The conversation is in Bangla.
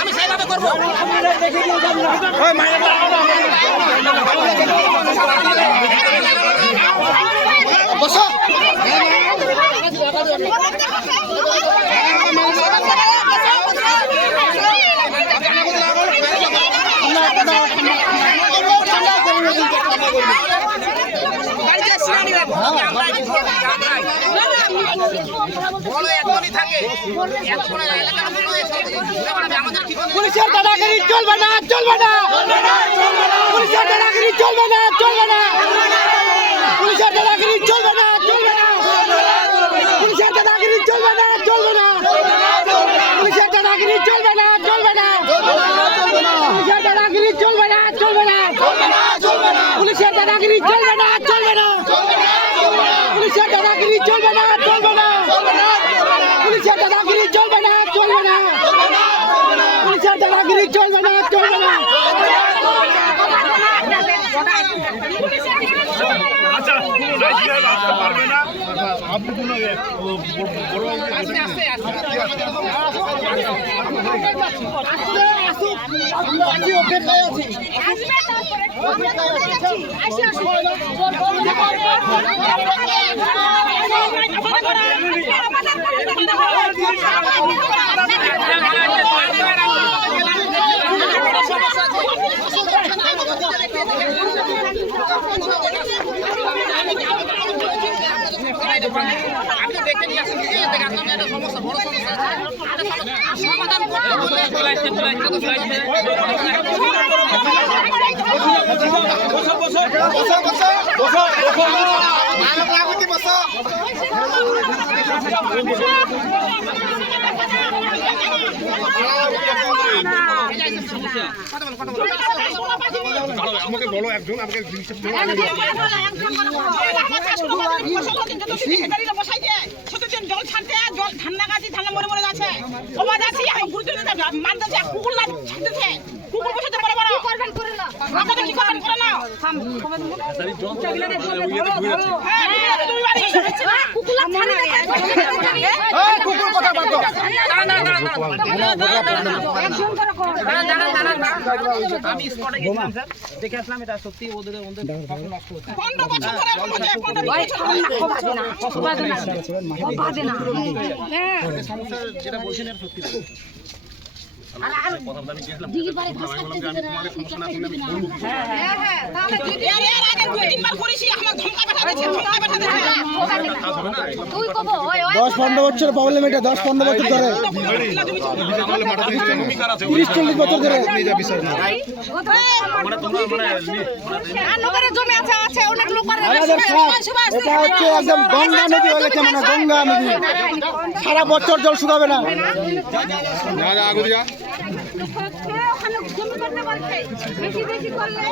আমি সেইভাবে করবো। বসো পুলিশের দাদাগিরি চলবে না, চলবে না, পুলিশের দাদাগিরি চলবে না, চলবে না, পুলিশের দাদাগিরি চলবে না, চলবে না, পুলিশের দাদাগিরি চলবে না, চলবে না, পুলিশের দাদাগিরি চলবে না, চলবে না, পুলিশের দাদাগিরি চলবে না, চলবে না, পুলিশের দাদাগিরি চলবে না, চলবে না, পুলিশের দাদাগিরি চলবে না, চলবে না, পুলিশের দাদাগিরি চলবে না, চলবে না, পুলিশের দাদাগিরি চলবে না, চলবে না। আচ্ছা আসতে পারবে না আপনি কোনো বড় আমি তো দেখে নিয়ে আসছি, আসলাম একটা সমস্যা, বড় সমস্যা সমাধান করতে বললে আমাকে বলো একজন আমাকে জিনিসটা জল ছাড়তে জল ঠান্ডা গাছি ঠান্ডা মরে মরে যাচ্ছে অবাজ আছে মারতেছে কুকুর ছাড়তেছে কুকুর বসে বড় বড় করবেন করে না আপনারা কি করবেন করে না কুকুর কথা বলতো আমি স্পটে গেছিলাম স্যার, দেখে আসলাম এটা সত্যি ওদের ফসল নষ্ট হচ্ছে। 15 বছর ধরে সমস্যা যেটা বলছেন এর সত্যি দশ 15 বছর প্রবলেম, এটা 10-15 বছর ধরে 30-40 বছর ধরে এটা হচ্ছে একদম গঙ্গা নদী হয়ে গেছে, মানে গঙ্গা নদী, সারা বছর জল শুকাবে না। বেশি বেশি করলে